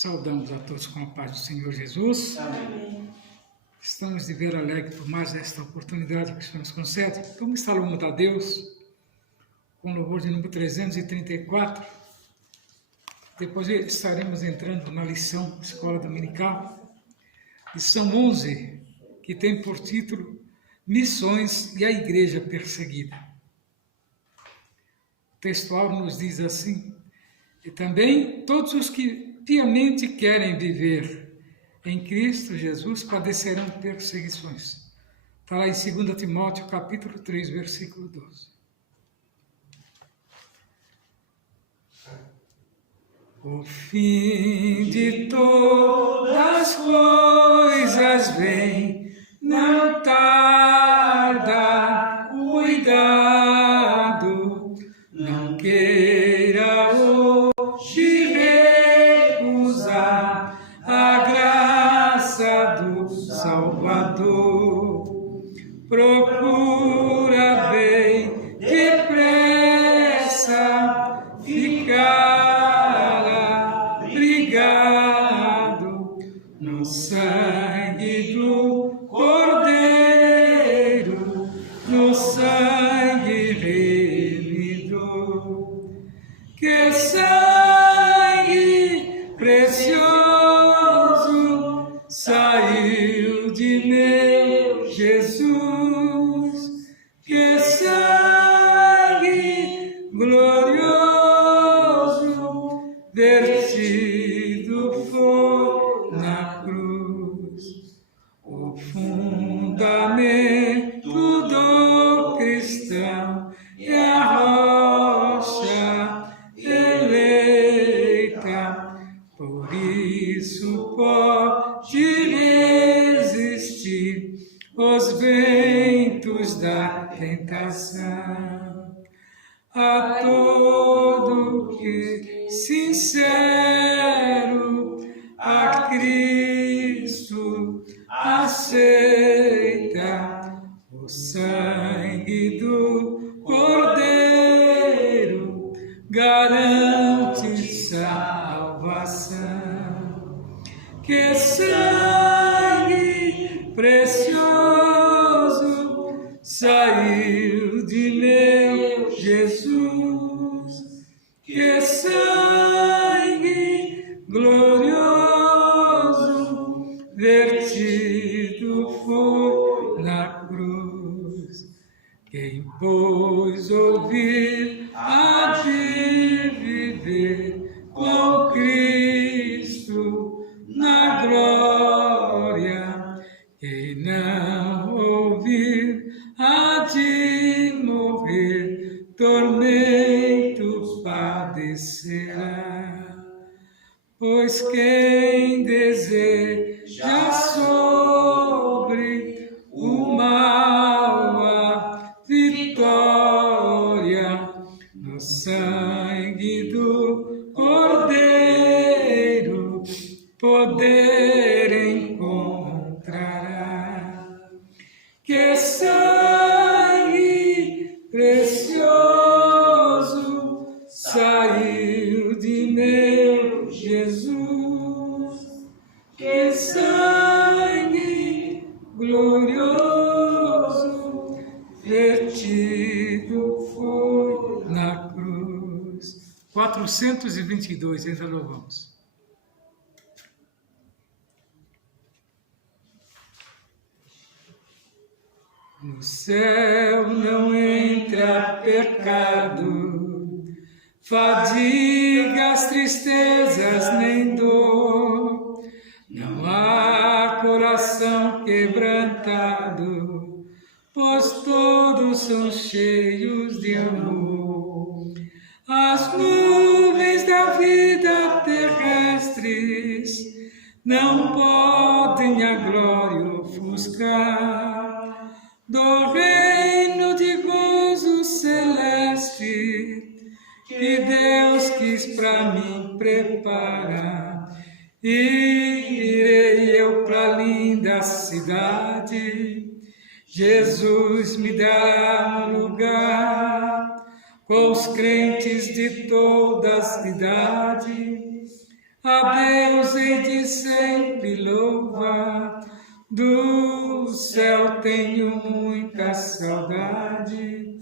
Saudamos a todos com a paz do Senhor Jesus. Amém. Estamos de ver alegre por mais esta oportunidade que o Senhor nos concede. Vamos estar louvando a Deus com o louvor de número 334. Depois estaremos entrando na lição Escola Dominical, lição 11, que tem por título Missões e a Igreja Perseguida. O textual nos diz assim: e também todos os que piamente querem viver em Cristo Jesus padecerão perseguições. Está lá em 2 Timóteo, capítulo 3, versículo 12. O fim de todas as coisas vem, não tarda, cuidado, não queira hoje recusar a graça do Salvador. Procura bem depressa ficar abrigado no sangue do Cordeiro, no sangue remidor. Que sangue precioso saiu de meu Jesus, que sangue glorioso vertido foi na cruz. O fundamento do cristão é a rocha eleita, por isso pode resistir os ventos da tentação. A todo que sincero a Cristo aceita, o sangue do Cordeiro garante salvação. Que sangue precioso saiu de meu Jesus, que sangue glorioso vertido foi na cruz. Quem pois ouvir há de viver com Cristo na glória. Quem não ouvir há de morrer, tormento padecerá. Pois quem deseja sobre o mal a vitória, no sangue do Cordeiro poder encontrará. Que sangue precioso saiu de meu Jesus, que sangue glorioso vertido foi na cruz. 422, ainda louvamos. No céu não entra pecado, fadigas, tristezas, nem dor. Não há coração quebrantado, pois todos são cheios de amor. As nuvens da vida terrestres não podem a glória ofuscar do reino de gozo celeste que Deus quis para mim preparar. E irei eu para a linda cidade, Jesus me dará um lugar com os crentes de todas as idades. A Deus hei de sempre louvar, do céu tenho muita saudade,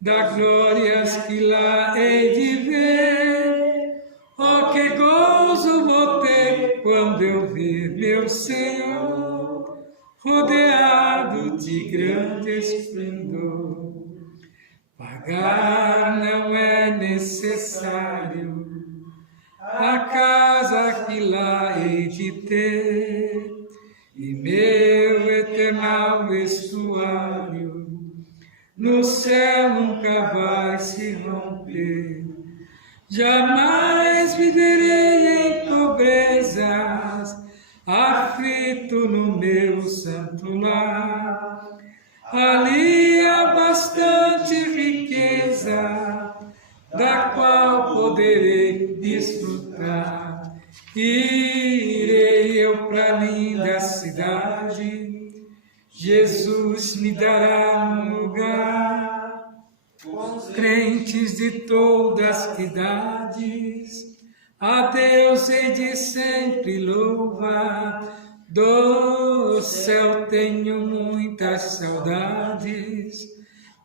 das glórias que lá hei de ver. Oh, que gozo vou ter quando eu ver meu Senhor, rodeado de grande esplendor. Pagar não é necessário a casa que lá hei de ter, e meu eternal estuário no céu nunca vai se romper. Jamais viverei em pobrezas, aflito no meu santo lar. Ali há bastante riqueza, da qual poderei desfrutar. Irei eu para a linda cidade, Jesus me dará um lugar. Os crentes de todas as idades, a Deus hei de sempre louvar. Do céu tenho muitas saudades,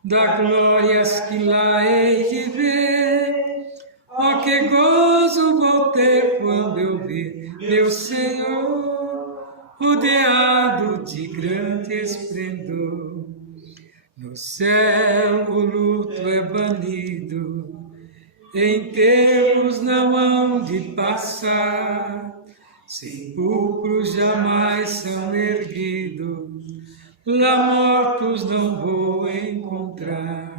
das glórias que lá hei de ver. Oh, que gozo vou ter quando eu ver meu Senhor, rodeado de grande esplendor. No céu o luto é banido, enterros não hão de passar, sepulcros jamais são erguidos, lá mortos não vou encontrar.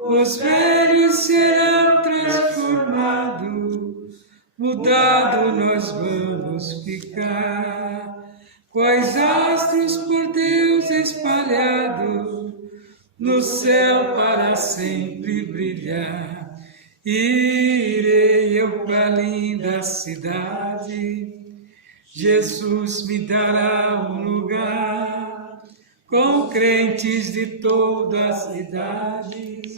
Os velhos serão transformados, mudado nós vamos ficar, quais astros por Deus espalhados, no céu para sempre brilhar. Irei eu para a linda cidade, Jesus me dará um lugar, com crentes de todas as idades,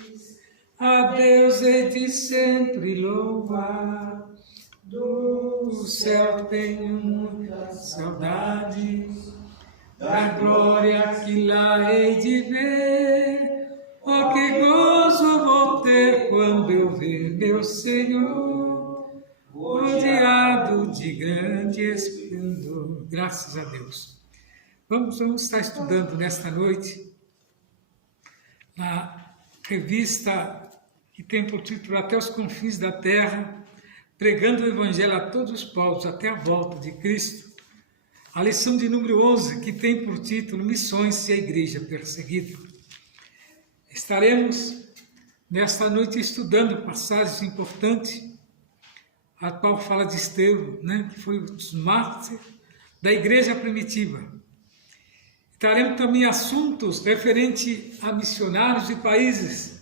a Deus hei de sempre louvar. Do céu tenho muita saudade, da glória que lá hei de ver. Oh, que gozo vou ter quando eu ver meu Senhor, rodeado de grande esplendor. Graças a Deus. Vamos estar estudando nesta noite na revista que tem por título Até os Confins da Terra, pregando o Evangelho a todos os povos até a volta de Cristo. A lição de número 11, que tem por título Missões e a Igreja Perseguida. Estaremos nesta noite estudando passagens importantes, a qual fala de Estevão, que foi o mártir da igreja primitiva. Estaremos também assuntos referentes a missionários de países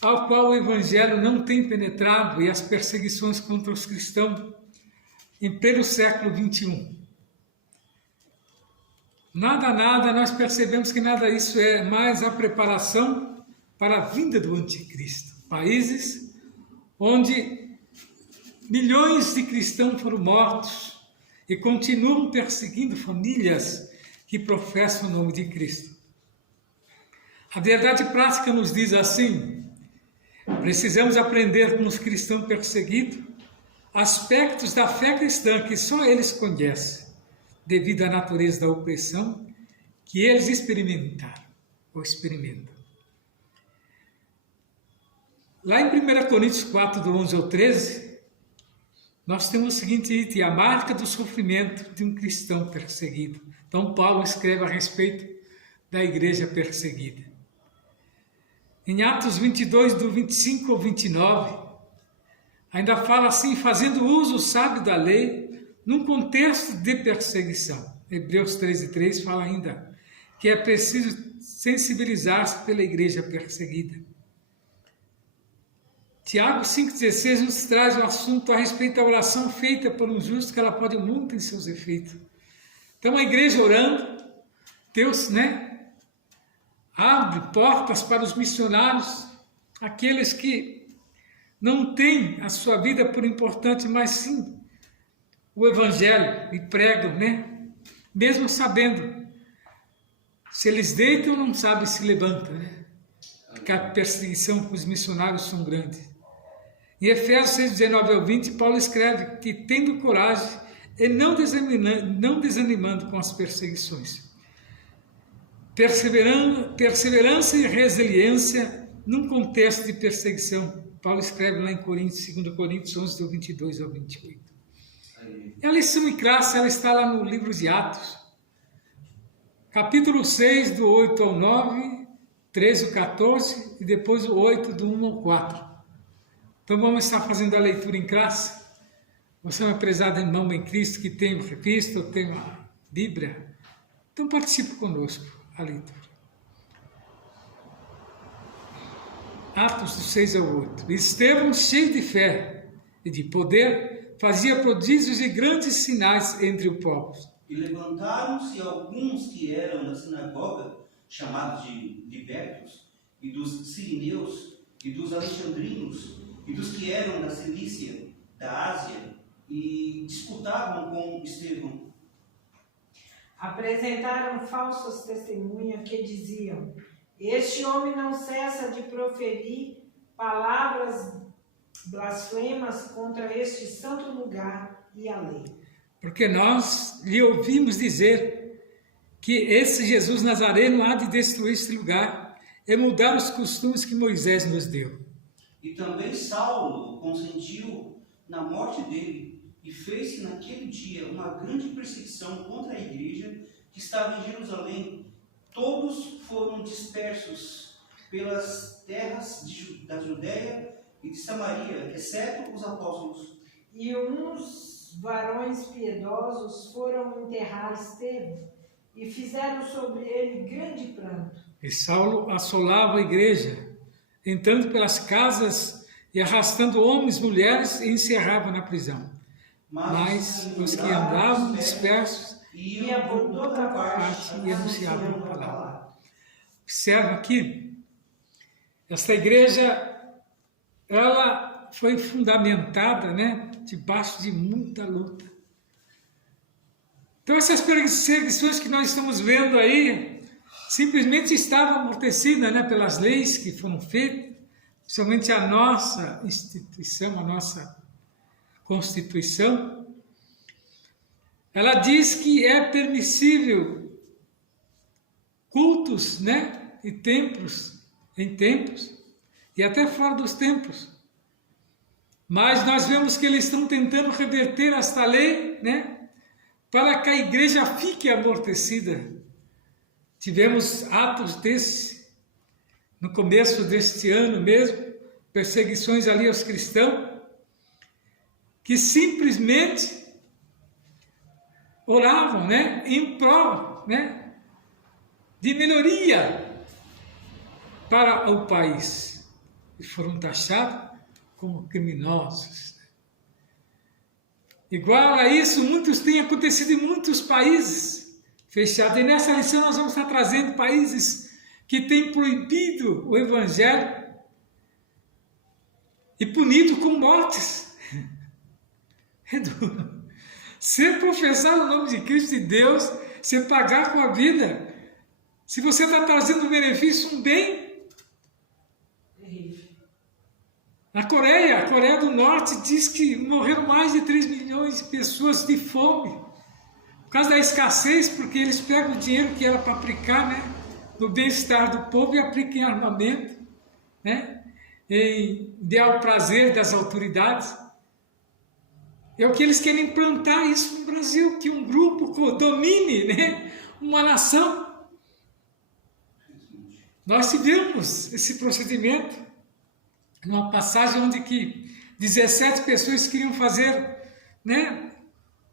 ao qual o Evangelho não tem penetrado e as perseguições contra os cristãos em pleno século XXI. Nada, nós percebemos que nada isso é mais a preparação para a vinda do anticristo. Países onde milhões de cristãos foram mortos e continuam perseguindo famílias que professam o nome de Cristo. A verdade prática nos diz assim: precisamos aprender com os cristãos perseguidos aspectos da fé cristã que só eles conhecem, devido à natureza da opressão que eles experimentaram ou experimentam. Lá em 1 Coríntios 4, do 11 ao 13, nós temos o seguinte item: a marca do sofrimento de um cristão perseguido. Então Paulo escreve a respeito da igreja perseguida. Em Atos 22, do 25 ao 29, ainda fala assim: fazendo uso sábio da lei, num contexto de perseguição. Hebreus 13:3 fala ainda que é preciso sensibilizar-se pela igreja perseguida. Tiago 5,16 nos traz um assunto a respeito da oração feita por um justo, que ela pode muito em seus efeitos. Então a igreja orando, Deus, abre portas para os missionários, aqueles que não tem a sua vida por importante, mas sim o Evangelho, e pregam, né? Mesmo sabendo, se eles deitam, não sabem se levantam, né? Porque a perseguição para os missionários são grandes. Em Efésios 6, 19 ao 20, Paulo escreve que tendo coragem e não desanimando com as perseguições. Perseverança e resiliência num contexto de perseguição. Paulo escreve lá em 2 Coríntios 11, do 22 ao 28. A lição em classe, ela está lá no livro de Atos, capítulo 6, do 8 ao 9, 13 ao 14, e depois o 8, do 1 ao 4. Então vamos estar fazendo a leitura em classe. Você é uma prezada irmão em Cristo que tem uma revista, ou tem uma Bíblia. Então participe conosco a leitura. Atos do 6 ao 8. Estevão, cheio de fé e de poder, fazia prodígios e grandes sinais entre o povo. E levantaram-se alguns que eram da sinagoga, chamados de libertos, e dos sirineus, e dos alexandrinos, e dos que eram da Cilícia, da Ásia, e disputavam com Estevão. Apresentaram falsas testemunhas que diziam: este homem não cessa de proferir palavras blasfemas contra este santo lugar e a lei. Porque nós lhe ouvimos dizer que esse Jesus Nazareno há de destruir este lugar e mudar os costumes que Moisés nos deu. E também Saulo consentiu na morte dele, e fez-se naquele dia uma grande perseguição contra a igreja que estava em Jerusalém. Todos foram dispersos pelas terras da Judéia e de Samaria, exceto os apóstolos. E uns varões piedosos foram enterrar Estevão e fizeram sobre ele grande pranto. E Saulo assolava a igreja, entrando pelas casas e arrastando homens e mulheres, e encerrava na prisão. Mas os que andavam dispersos iam por toda parte e anunciavam a palavra. Observa aqui, esta igreja, ela foi fundamentada, né, debaixo de muita luta. Então essas perseguições que nós estamos vendo aí, simplesmente estavam amortecidas, né, pelas leis que foram feitas, principalmente a nossa instituição, a nossa Constituição. Ela diz que é permissível cultos, né, e templos, em templos, e até fora dos templos. Mas nós vemos que eles estão tentando reverter esta lei, né, para que a igreja fique amortecida. Tivemos atos desse, no começo deste ano mesmo, perseguições ali aos cristãos, que simplesmente oravam, né, em prol, né, de melhoria para o país. E foram taxados como criminosos. Igual a isso, muitos têm acontecido em muitos países fechados. E nessa lição nós vamos estar trazendo países que têm proibido o Evangelho e punido com mortes. É duro. Você professar o nome de Cristo e Deus, você pagar com a vida, se você está trazendo um benefício, um bem. A Coreia do Norte diz que morreram mais de 3 milhões de pessoas de fome, por causa da escassez, porque eles pegam o dinheiro que era para aplicar, né, no bem-estar do povo e aplicam em armamento, né, em ideal prazer das autoridades. É o que eles querem implantar isso no Brasil, que um grupo domine, né, uma nação. Nós tivemos esse procedimento numa passagem onde que 17 pessoas queriam fazer, né,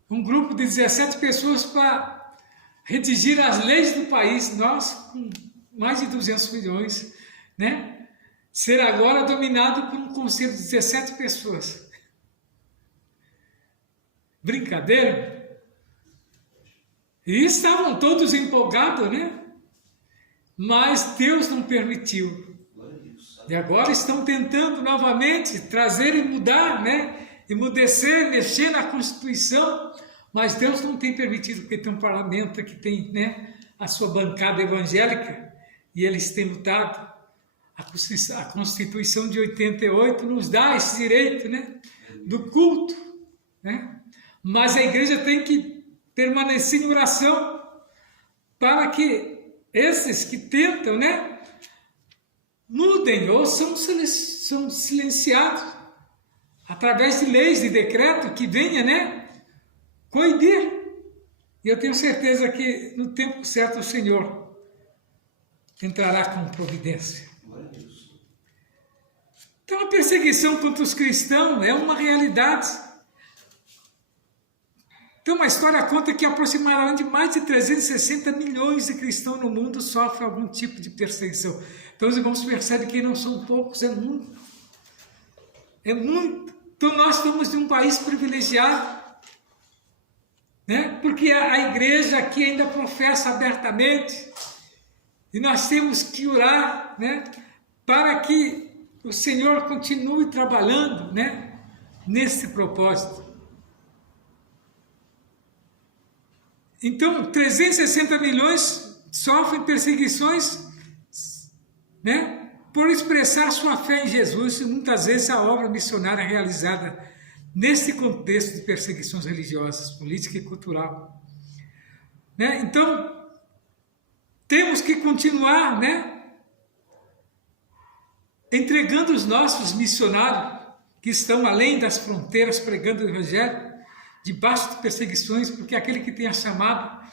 um grupo de 17 pessoas para redigir as leis do país. Nós, com mais de 200 milhões, né, ser agora dominado por um conselho de 17 pessoas. Brincadeira? E estavam todos empolgados, né? Mas Deus não permitiu. E agora estão tentando novamente trazer e mudar, né? Emudecer, mexer na Constituição, mas Deus não tem permitido, porque tem um parlamento que tem, né, a sua bancada evangélica, e eles têm lutado. A Constituição de 88 nos dá esse direito, né, do culto, né? Mas a igreja tem que permanecer em oração para que esses que tentam, né, mudem ou são silenciados através de leis, de decreto que venha, né, coibir. E eu tenho certeza que no tempo certo o Senhor entrará com providência. Então a perseguição contra os cristãos é uma realidade. Então uma história conta que aproximadamente mais de 360 milhões de cristãos no mundo sofrem algum tipo de perseguição. Então os irmãos percebem que não são poucos, é muito. É muito. Então nós estamos em um país privilegiado, né? Porque a igreja aqui ainda professa abertamente, e nós temos que orar, né, para que o Senhor continue trabalhando, né, nesse propósito. Então, 360 milhões sofrem perseguições, né, por expressar sua fé em Jesus, e muitas vezes a obra missionária realizada nesse contexto de perseguições religiosas, política e cultural. Né? Então, temos que continuar, né, entregando os nossos missionários que estão além das fronteiras pregando o Evangelho, debaixo de perseguições, porque aquele que tem a chamada,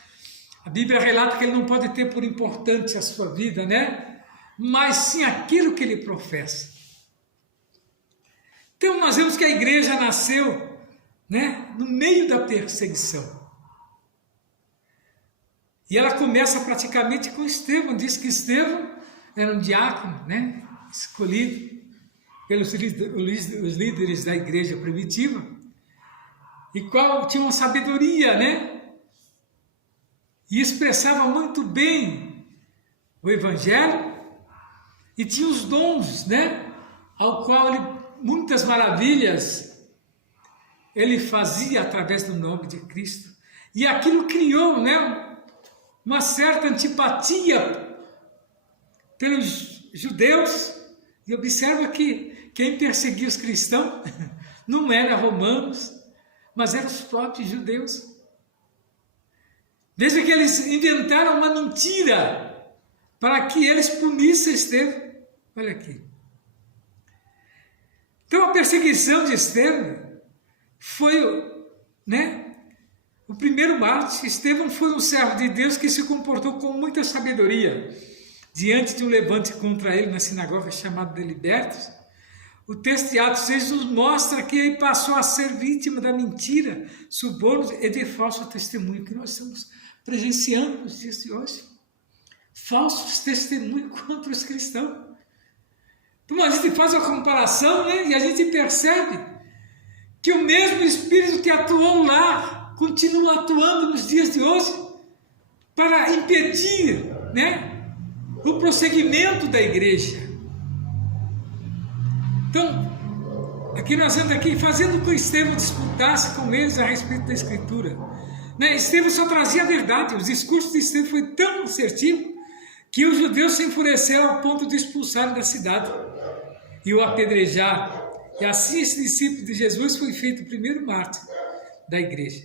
a Bíblia relata que ele não pode ter por importante a sua vida, né? Mas sim aquilo que ele professa. Então nós vemos que a igreja nasceu, né, no meio da perseguição. E ela começa praticamente com Estevão. Diz que Estevão era um diácono, né, escolhido pelos líderes da igreja primitiva, e qual tinha uma sabedoria, né, e expressava muito bem o Evangelho, e tinha os dons, né, ao qual ele, muitas maravilhas ele fazia através do nome de Cristo. E aquilo criou, né, uma certa antipatia pelos judeus. E observa que quem perseguia os cristãos não eram romanos, mas eram os próprios judeus. Veja que eles inventaram uma mentira para que eles punissem Estevão. Olha aqui. Então a perseguição de Estevão foi, né, o primeiro mártir. Estevão foi um servo de Deus que se comportou com muita sabedoria diante de um levante contra ele na sinagoga chamado de Libertos. O texto de Atos 6 nos mostra que ele passou a ser vítima da mentira, suborno e de falso testemunho, que nós estamos presenciando nos dias de hoje. Falsos testemunhos contra os cristãos. Então a gente faz a comparação, né, e a gente percebe que o mesmo Espírito que atuou lá continua atuando nos dias de hoje para impedir, né, o prosseguimento da igreja. Então, aqui nós estamos aqui fazendo com que Estevão disputasse com eles a respeito da Escritura. Né? Estevão só trazia a verdade. Os discursos de Estevão foi tão assertivo que os judeus se enfureceram ao ponto de expulsarem da cidade e o apedrejar. E assim esse discípulo de Jesus foi feito o primeiro mártir da igreja.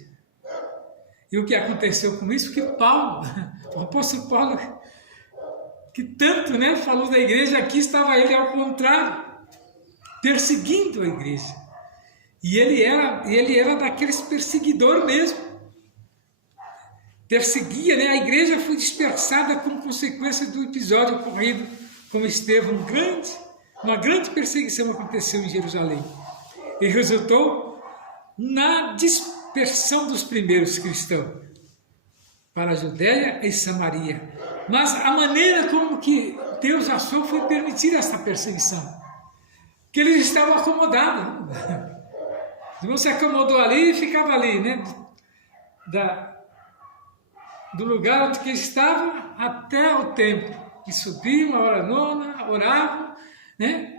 E o que aconteceu com isso? Que Paulo, o apóstolo Paulo, que tanto, né, falou da igreja, aqui estava ele ao contrário, perseguindo a igreja. E ele era daqueles perseguidores mesmo. Perseguia, né? A igreja foi dispersada como consequência do episódio ocorrido com Estevão. Uma grande perseguição aconteceu em Jerusalém e resultou na dispersão dos primeiros cristãos para a Judéia e Samaria. Mas a maneira como que Deus achou foi permitir essa perseguição, que eles estavam acomodados. Então se acomodou ali e ficava ali, né? Do lugar onde que estava até o templo. E subiam a hora nona, oravam, né?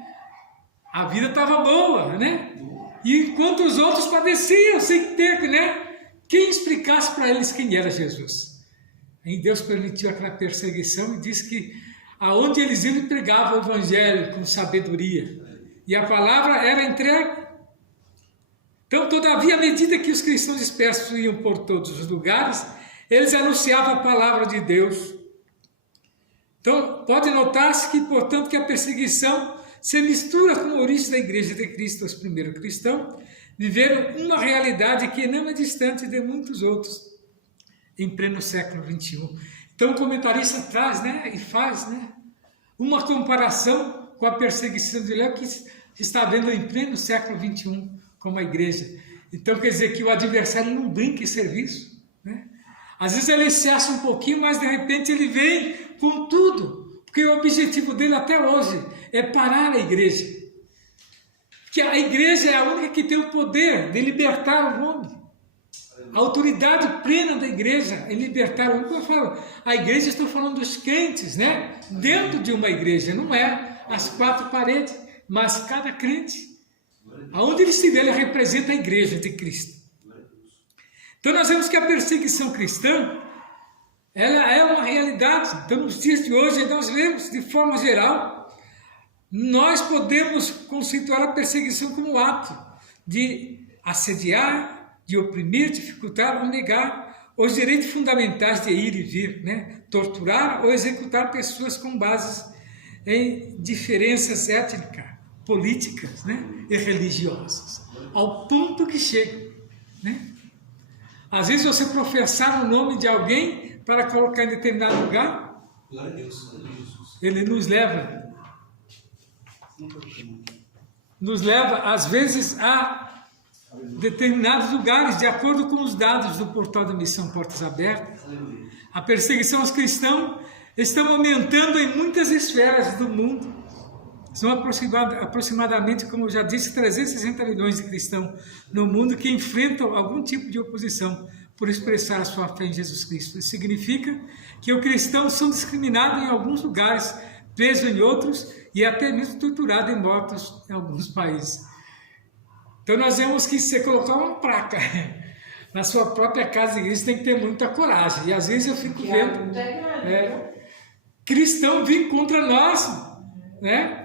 A vida estava boa, né? E enquanto os outros padeciam sem ter, né? Quem explicasse para eles quem era Jesus. Aí Deus permitiu aquela perseguição e disse que aonde eles iam, ele pregava o evangelho com sabedoria. E a palavra era entregue. Então, todavia, à medida que os cristãos dispersos iam por todos os lugares, eles anunciavam a palavra de Deus. Então, pode notar-se que, portanto, que a perseguição se mistura com a origem da igreja de Cristo. Os primeiros cristãos viveram uma realidade que não é distante de muitos outros em pleno século XXI. Então, o comentarista traz, né, e faz, né, uma comparação com a perseguição de Léo que se está vendo em pleno século XXI como a igreja. Então, quer dizer que o adversário não brinca em serviço, né? Às vezes ele cessa um pouquinho, mas de repente ele vem com tudo, porque o objetivo dele até hoje é parar a igreja. Porque a igreja é a única que tem o poder de libertar o homem. A autoridade plena da igreja é libertar o homem. Como eu falo, a igreja, estou falando dos crentes, né? Dentro de uma igreja, não é as quatro paredes, mas cada crente. Aonde ele estiver, ele representa a igreja de Cristo. Então nós vemos que a perseguição cristã, ela é uma realidade. Então nos dias de hoje nós vemos, de forma geral, nós podemos conceituar a perseguição como ato de assediar, de oprimir, dificultar ou negar os direitos fundamentais de ir e vir, né? Torturar ou executar pessoas com bases em diferenças étnicas, políticas, né? E religiosas, ao ponto que chega, né? Às vezes você professar o nome de alguém para colocar em determinado lugar, ele nos leva às vezes a determinados lugares, de acordo com os dados do portal da Missão Portas Abertas. A perseguição aos cristãos está aumentando em muitas esferas do mundo. São aproximadamente, como eu já disse, 360 milhões de cristãos no mundo que enfrentam algum tipo de oposição por expressar a sua fé em Jesus Cristo. Isso significa que os cristãos são discriminados em alguns lugares, presos em outros e até mesmo torturados e mortos em alguns países. Então nós vemos que você colocar uma placa na sua própria casa de igreja tem que ter muita coragem. E às vezes eu fico vendo cristão vir contra nós, né?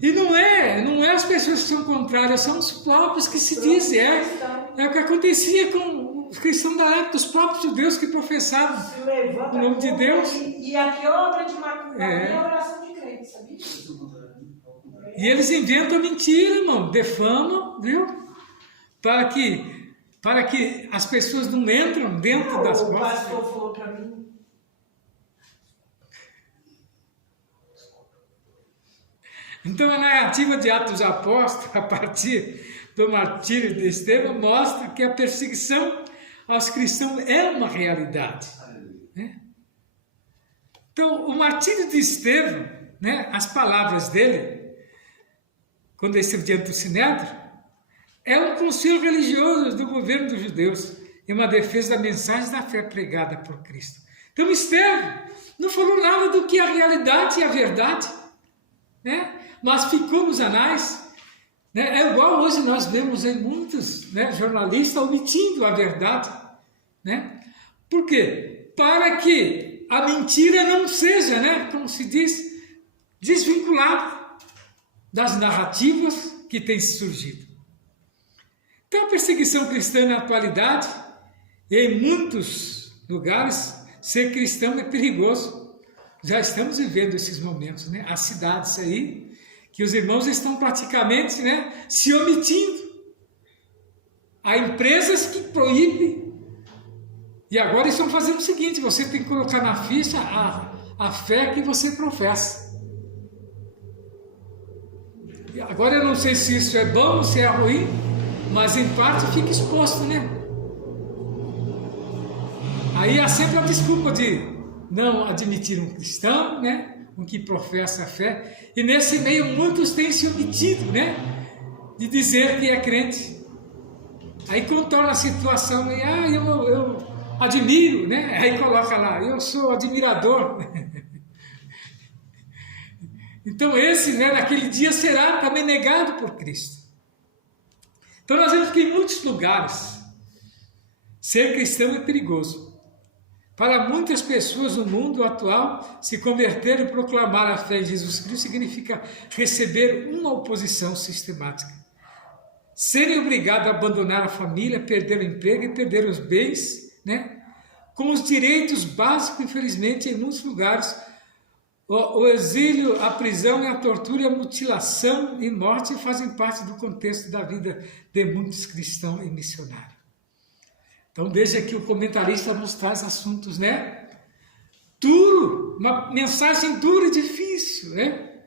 E não é as pessoas que são contrárias, são os próprios que se dizem. É o que acontecia com os cristãos da época, os próprios judeus que professavam o nome de Deus. E aqui é obra de macumba, é oração de crente, sabia? E eles inventam mentira, irmão, defamam, viu? Para que as pessoas não entram dentro das portas. O pastor falou para mim. Então a narrativa de Atos dos Apóstolos, a partir do martírio de Estevão, mostra que a perseguição aos cristãos é uma realidade, né? Então o martírio de Estevão, né, as palavras dele, quando ele esteve diante do Sinédrio, é um conselho religioso do governo dos judeus e uma defesa da mensagem da fé pregada por Cristo. Então Estevão não falou nada do que é a realidade e a verdade, né? Mas ficou nos anais, né? É igual hoje nós vemos em muitos, né, jornalistas omitindo a verdade, né? Por quê? Para que a mentira não seja, né, como se diz, desvinculada das narrativas que têm surgido. Então a perseguição cristã na atualidade, em muitos lugares, ser cristão é perigoso. Já estamos vivendo esses momentos, né? As cidades aí, que os irmãos estão praticamente, né, se omitindo. Há empresas que proíbem. E agora estão fazendo o seguinte: você tem que colocar na ficha a fé que você professa. E agora eu não sei se isso é bom ou se é ruim, mas em parte fica exposto, né? Aí há sempre a desculpa de não admitir um cristão, né? Um que professa a fé, e nesse meio muitos têm se omitido, né, de dizer que é crente. Aí contorna a situação, e eu admiro, né, aí coloca lá, eu sou admirador. Então esse, né, naquele dia será também negado por Cristo. Então nós vemos que em muitos lugares ser cristão é perigoso. Para muitas pessoas no mundo atual, se converter e proclamar a fé em Jesus Cristo significa receber uma oposição sistemática. Serem obrigados a abandonar a família, perder o emprego e perder os bens, né? Com os direitos básicos, infelizmente, em muitos lugares, o exílio, a prisão, a tortura, a mutilação e morte fazem parte do contexto da vida de muitos cristãos e missionários. Então veja que o comentarista nos traz assuntos, né? Duro, uma mensagem dura e difícil, né?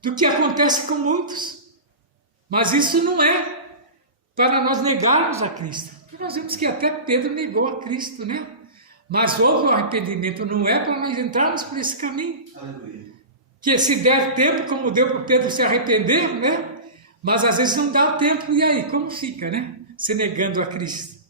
Do que acontece com muitos. Mas isso não é para nós negarmos a Cristo. Porque nós vemos que até Pedro negou a Cristo, né? Mas houve um arrependimento, não é para nós entrarmos por esse caminho. Aleluia. Que se der tempo, como deu para Pedro se arrepender, né? Mas às vezes não dá tempo, e aí? Como fica, né? Se negando a Cristo.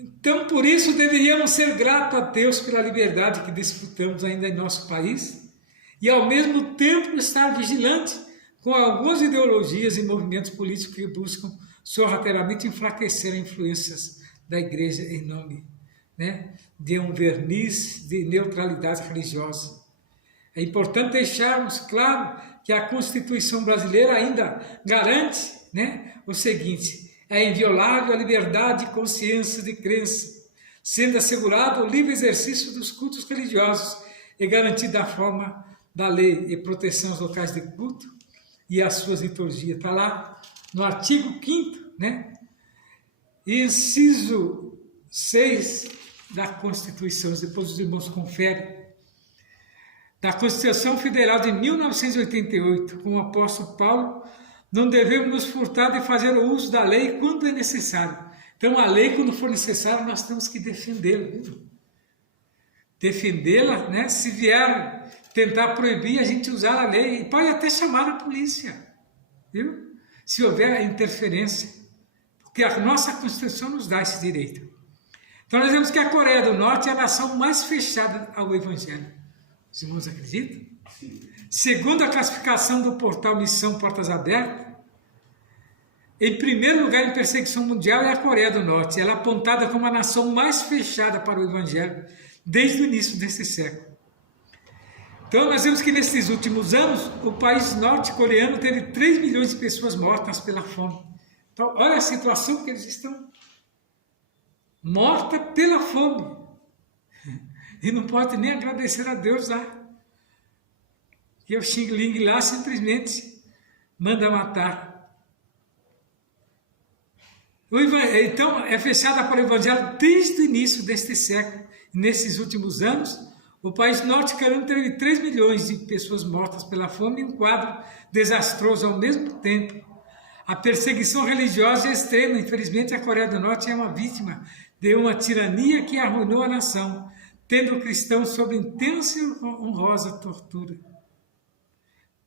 Então, por isso, deveríamos ser gratos a Deus pela liberdade que desfrutamos ainda em nosso país e, ao mesmo tempo, estar vigilante com algumas ideologias e movimentos políticos que buscam sorrateiramente enfraquecer as influências da igreja em nome, né, de um verniz de neutralidade religiosa. É importante deixarmos claro que a Constituição brasileira ainda garante, né, o seguinte: é inviolável a liberdade de consciência de crença, sendo assegurado o livre exercício dos cultos religiosos e garantida a forma da lei e proteção aos locais de culto e às suas liturgias. Está lá no artigo 5º, né? Inciso 6 da Constituição, depois os irmãos conferem. Da Constituição Federal de 1988, com o apóstolo Paulo, não devemos nos furtar de fazer o uso da lei quando é necessário. Então, a lei, quando for necessário, nós temos que defendê-la. Defendê-la, né? Se vier tentar proibir a gente usar a lei, e pode até chamar a polícia, viu? Se houver interferência, porque a nossa Constituição nos dá esse direito. Então, nós vemos que a Coreia do Norte é a nação mais fechada ao Evangelho. Os irmãos acreditam? Sim. Segundo a classificação do portal Missão Portas Abertas, em primeiro lugar em perseguição mundial é a Coreia do Norte. Ela é apontada como a nação mais fechada para o Evangelho desde o início desse século. Então nós vemos que nesses últimos anos o país norte-coreano teve 3 milhões de pessoas mortas pela fome. Então olha a situação que eles estão. Morta pela fome. E não pode nem agradecer a Deus lá. E o Xing Ling lá simplesmente manda matar. Então, é fechada para o Evangelho desde o início deste século. Nesses últimos anos, o país norte-coreano teve 3 milhões de pessoas mortas pela fome e um quadro desastroso ao mesmo tempo. A perseguição religiosa é extrema. Infelizmente, a Coreia do Norte é uma vítima de uma tirania que arruinou a nação, tendo o cristão sob intensa e honrosa tortura.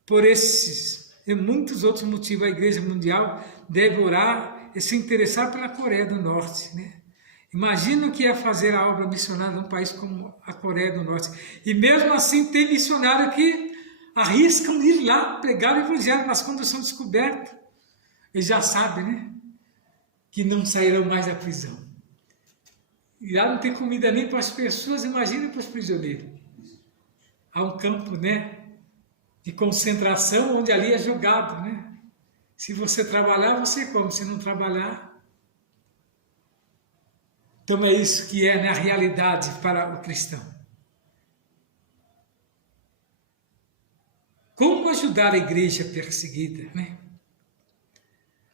Por esses e muitos outros motivos, a Igreja Mundial deve orar e se interessar pela Coreia do Norte, né? Imagina o que é fazer a obra missionária num país como a Coreia do Norte. E mesmo assim tem missionários que arriscam ir lá pregar o Evangelho, mas quando são descobertos, eles já sabem, né, que não sairão mais da prisão. E lá não tem comida nem para as pessoas, imagina para os prisioneiros. Há um campo, né, de concentração onde ali é jogado, né? Se você trabalhar, você come. Se não trabalhar... Então é isso que é, né, a realidade para o cristão. Como ajudar a igreja perseguida, né?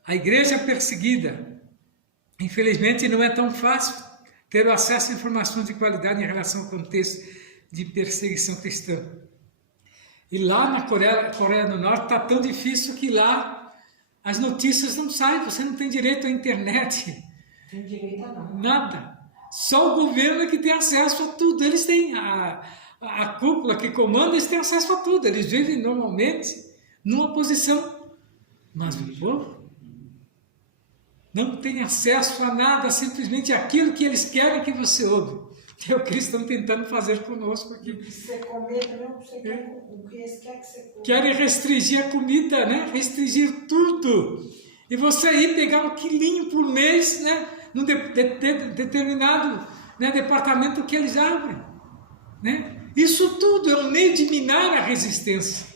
A igreja perseguida, infelizmente, não é tão fácil ter o acesso a informações de qualidade em relação ao contexto de perseguição cristã. E lá na Coreia do Norte está tão difícil que lá as notícias não saem, você não tem direito à internet. Tem direito a nada. Nada. Só o governo é que tem acesso a tudo. Eles têm a cúpula que comanda, eles têm acesso a tudo. Eles vivem normalmente numa posição. Mas o povo não tem acesso a nada, simplesmente aquilo que eles querem que você ouve. que é o que eles estão tentando fazer conosco aqui. O que você comer também, o que eles querem que você coma. Querem restringir a comida, né? Restringir tudo. E você ir pegar 1 quilinho por mês, né? Num determinado, né, departamento que eles abrem. Né? Isso tudo é um meio de minar a resistência,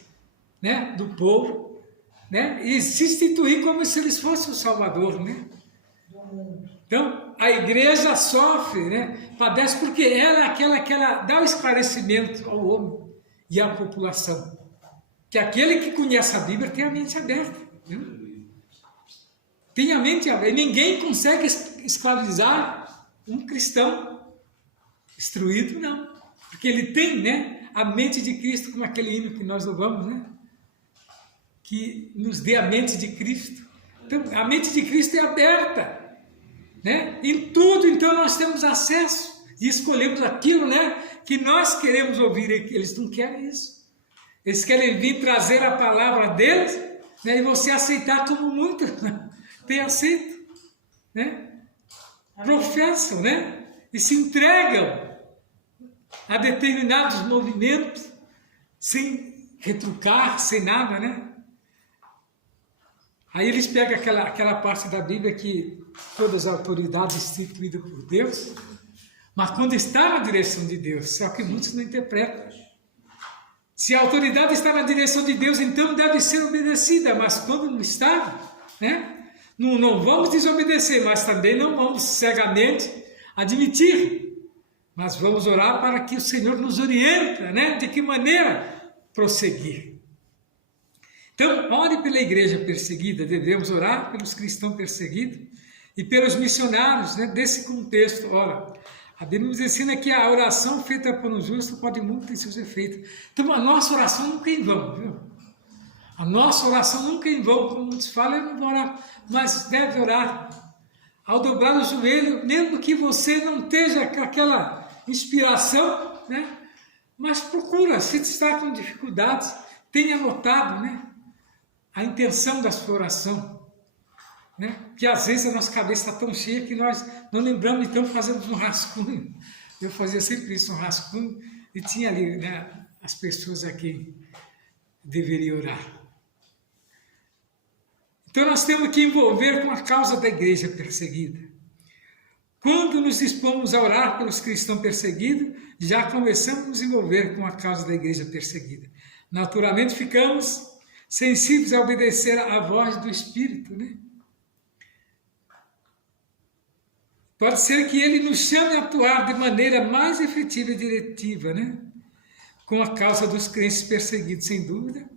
né, do povo, né? E se instituir como se eles fossem o Salvador. Né? Então, a igreja sofre, né? Padece porque ela é aquela que ela dá o esclarecimento ao homem e à população. Que aquele que conhece a Bíblia tem a mente aberta. Né? Tem a mente aberta. E ninguém consegue escravizar um cristão instruído, não. Porque ele tem, né, a mente de Cristo, como aquele hino que nós louvamos, né? Que nos dê a mente de Cristo. Então, a mente de Cristo é aberta. Né? Em tudo, então, nós temos acesso e escolhemos aquilo, né, que nós queremos ouvir. Eles não querem isso. Eles querem vir trazer a palavra deles, né, e você aceitar como muito tem aceito. Né? Professam, né, e se entregam a determinados movimentos sem retrucar, sem nada, né? Aí eles pegam aquela parte da Bíblia que todas as autoridades instituídas por Deus, mas quando está na direção de Deus, só que muitos não interpretam. Se a autoridade está na direção de Deus, então deve ser obedecida, mas quando não está, né, não vamos desobedecer, mas também não vamos cegamente admitir. Mas vamos orar para que o Senhor nos oriente, né, de que maneira prosseguir. Então, ore pela igreja perseguida, devemos orar pelos cristãos perseguidos e pelos missionários, né, desse contexto. Ora, a Bíblia nos ensina que a oração feita por um justo pode muito ter seus efeitos. Então, a nossa oração nunca é em vão, viu? A nossa oração nunca é em vão, como muitos falam, eu não vou orar, mas deve orar. Ao dobrar o joelho, mesmo que você não esteja com aquela inspiração, né, mas procura, se está com dificuldades, tenha anotado, né, a intenção da sua oração, né? Que às vezes a nossa cabeça está tão cheia que nós não lembramos, então fazemos um rascunho. Eu fazia sempre isso, um rascunho, e tinha ali, né, as pessoas a quem deveria orar. Então nós temos que envolver com a causa da igreja perseguida. Quando nos dispomos a orar pelos cristãos perseguidos, já começamos a nos envolver com a causa da igreja perseguida. Naturalmente ficamos sensíveis a obedecer à voz do Espírito, né? Pode ser que ele nos chame a atuar de maneira mais efetiva e diretiva, né? Com a causa dos crentes perseguidos, sem dúvida.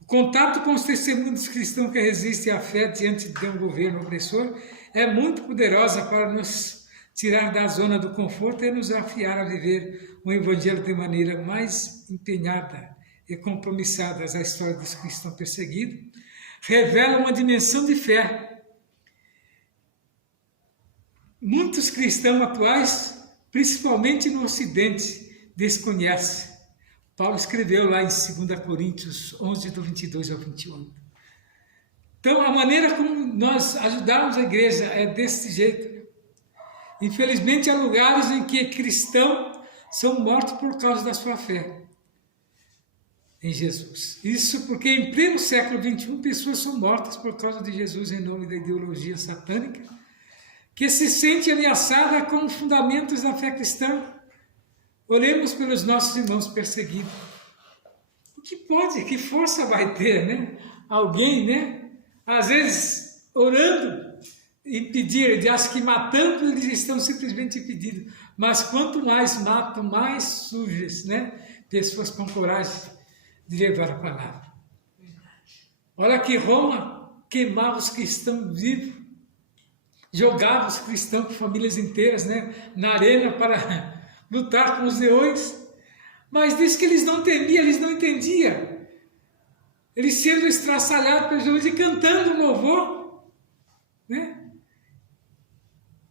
O contato com os testemunhos cristãos que resistem à fé diante de um governo opressor é muito poderosa para nos tirar da zona do conforto e nos afiar a viver o evangelho de maneira mais empenhada e compromissadas. A história dos cristãos perseguidos revela uma dimensão de fé. Muitos cristãos atuais, principalmente no Ocidente, desconhecem. Paulo escreveu lá em 2 Coríntios 11, do 22 ao 21. Então, a maneira como nós ajudarmos a igreja é desse jeito. Infelizmente, há lugares em que cristãos são mortos por causa da sua fé em Jesus. Isso porque em pleno século XXI pessoas são mortas por causa de Jesus em nome da ideologia satânica, que se sente ameaçada com fundamentos da fé cristã. Oremos pelos nossos irmãos perseguidos. O que pode, que força vai ter, né? Alguém, né? Às vezes orando, impedir, acho que matando eles estão simplesmente impedidos. Mas quanto mais matam, mais surgem, né, pessoas com coragem de levar a palavra. Olha que Roma queimava os cristãos vivos, jogava os cristãos com famílias inteiras, né, na arena para lutar com os leões. Mas diz que eles não temiam, eles não entendiam. Eles sendo estraçalhados pelos leões e cantando um louvor, né?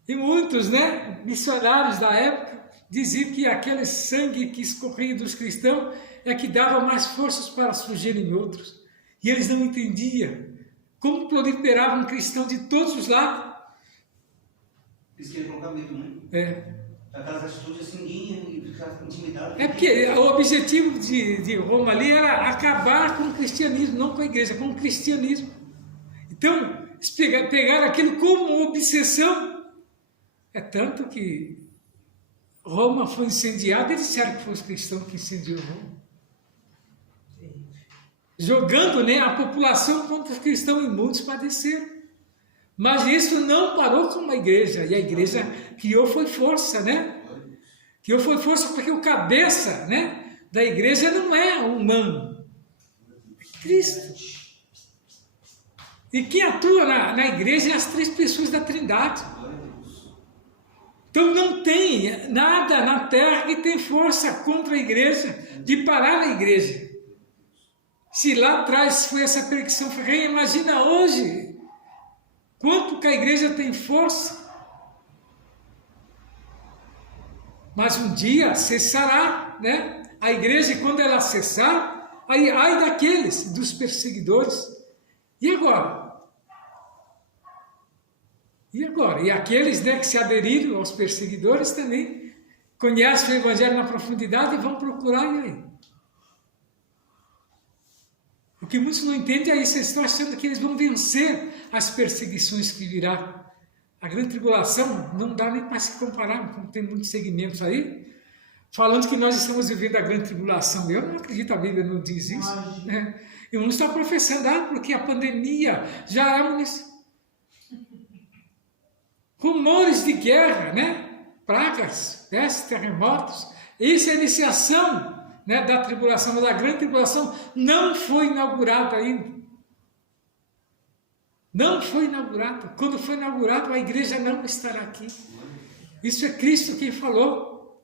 E muitos, né, missionários da época diziam que aquele sangue que escorria dos cristãos é que dava mais forças para surgirem outros. E eles não entendiam como proliferava um cristão de todos os lados. Eles querem colocar medo, né? É. aquelas atitudes assim, ninguém fica intimidado. É porque o objetivo de Roma ali era acabar com o cristianismo, não com a igreja, com o cristianismo. Então, eles pegaram aquilo como obsessão. É tanto que Roma foi incendiada, eles disseram que foi os cristãos que incendiou Roma. Jogando, né, a população contra os cristãos, e muitos padeceram. Mas isso não parou com a igreja, e a igreja criou foi força, né? Criou foi força porque o cabeça, né, da igreja não é humano, é Cristo. E quem atua na igreja é as 3 pessoas da Trindade. Então não tem nada na terra que tem força contra a igreja, de parar a igreja. Se lá atrás foi essa perseguição ferrenha, imagina hoje quanto que a igreja tem força. Mas um dia cessará, né? A igreja, quando ela cessar, aí ai daqueles, dos perseguidores. E agora? E agora? E aqueles, né, que se aderiram aos perseguidores também conhecem o evangelho na profundidade e vão procurar, e aí? O que muitos não entendem é isso, eles estão achando que eles vão vencer as perseguições que virá. A grande tribulação não dá nem para se comparar, como tem muitos segmentos aí, falando que nós estamos vivendo a grande tribulação. Eu não acredito, a Bíblia não diz isso. Né? E uns estão professando, porque a pandemia já é rumores de guerra, né? Pragas, pestes, terremotos. Isso é a iniciação, né, da tribulação, mas a grande tribulação não foi inaugurada ainda. Não foi inaugurada. Quando foi inaugurada, a igreja não estará aqui. Isso é Cristo quem falou.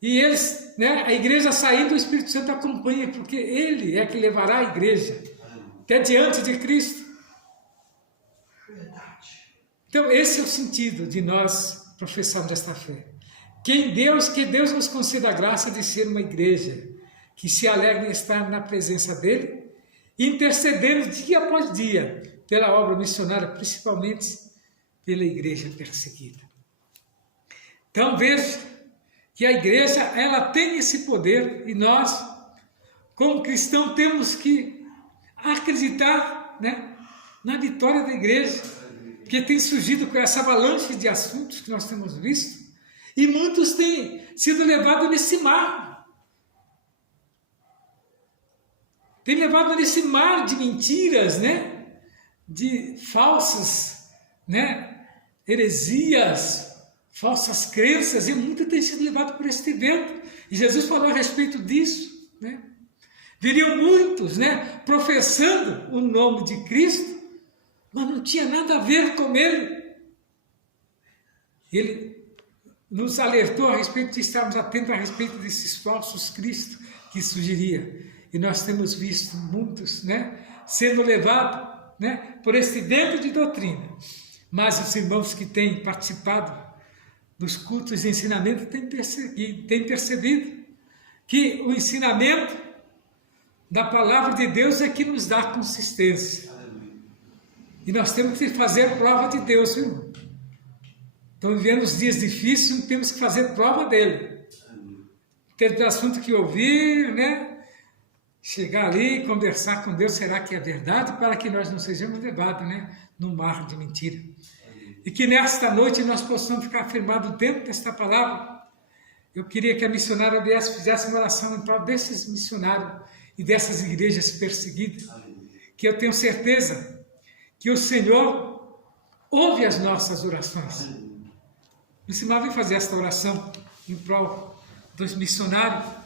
E eles, né, a igreja saindo, o Espírito Santo acompanha, porque Ele é que levará a igreja até diante de Cristo. Então, esse é o sentido de nós professarmos esta fé. Que Deus nos conceda a graça de ser uma igreja que se alegra em estar na presença dEle, intercedendo dia após dia pela obra missionária, principalmente pela igreja perseguida. Então veja que a igreja, ela tem esse poder, e nós, como cristãos, temos que acreditar, né, na vitória da igreja, que tem surgido com essa avalanche de assuntos que nós temos visto, e muitos têm sido levados nesse mar. Tem levado nesse mar de mentiras, né? De falsas, né, heresias, falsas crenças, e muito tem sido levado por este vento. E Jesus falou a respeito disso, né? Viriam muitos, né, professando o nome de Cristo, mas não tinha nada a ver com Ele. Ele nos alertou a respeito de estarmos atentos a respeito desses falsos cristos que surgiria. E nós temos visto muitos, né, sendo levados, né, por esse vento de doutrina. Mas os irmãos que têm participado dos cultos de ensinamento têm percebido que o ensinamento da palavra de Deus é que nos dá consistência. E nós temos que fazer prova de Deus, viu? Estão vivendo os dias difíceis, temos que fazer prova dele. Teve assunto que ouvir, né? Chegar ali e conversar com Deus, será que é verdade? Para que nós não sejamos levados, né, no mar de mentira. E que nesta noite nós possamos ficar afirmados dentro desta palavra. Eu queria que a missionária fizesse uma oração em prol desses missionários e dessas igrejas perseguidas. Que eu tenho certeza que o Senhor ouve as nossas orações. Missionário, vem fazer esta oração em prol dos missionários.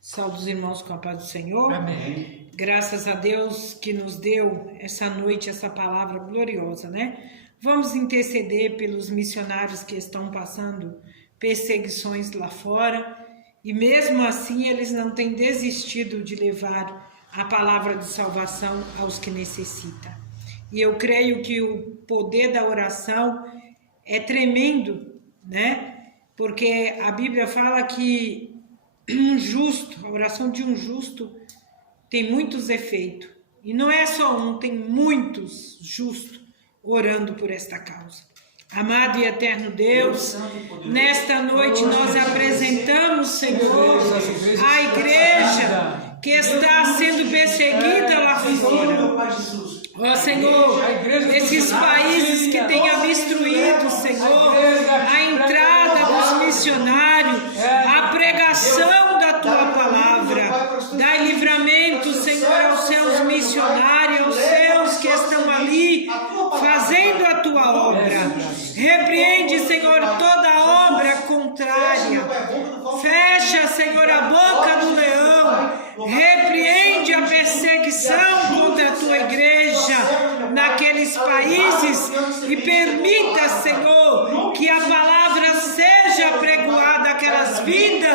Saúde os irmãos com a paz do Senhor. Amém. Graças a Deus que nos deu essa noite, essa palavra gloriosa, né? Vamos interceder pelos missionários que estão passando perseguições lá fora, e mesmo assim eles não têm desistido de levar a palavra de salvação aos que necessitam. E eu creio que o poder da oração é tremendo, né? Porque a Bíblia fala que a oração de um justo tem muitos efeitos. E não é só um, tem muitos justos orando por esta causa. Amado e eterno Deus, nesta noite nós apresentamos, Senhor, a igreja que está sendo perseguida lá fora. Ó Senhor, esses países que têm obstruído, Senhor, a entrada dos missionários, a pregação da Tua palavra. Dai livramento, Senhor, aos seus missionários, aos seus que estão ali fazendo a Tua obra. Repreende, Senhor, toda obra contrária. Fecha, Senhor, a boca do leão. Repreende a perseguição contra a Tua igreja naqueles países e permita, Senhor, que a palavra seja pregoada àquelas vidas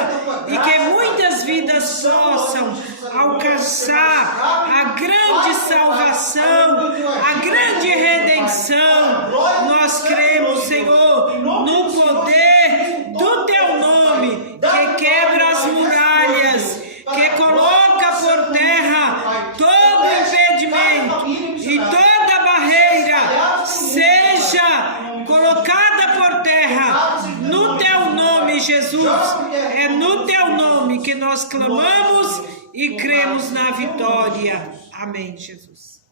e que muitas vidas possam alcançar a grande salvação, a grande redenção. Nós cremos, Senhor, no poder do Teu nome, que quebra as muralhas, que coloca por terra todo impedimento e toda barreira seja colocada por terra no Teu nome, Jesus. É no Teu nome que nós clamamos e cremos na vitória. Amém, Jesus.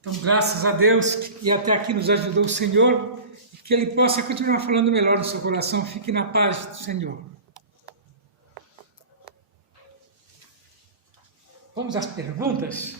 Então, graças a Deus, e até aqui nos ajudou o Senhor, e que Ele possa continuar falando melhor no seu coração. Fique na paz do Senhor. Vamos às perguntas?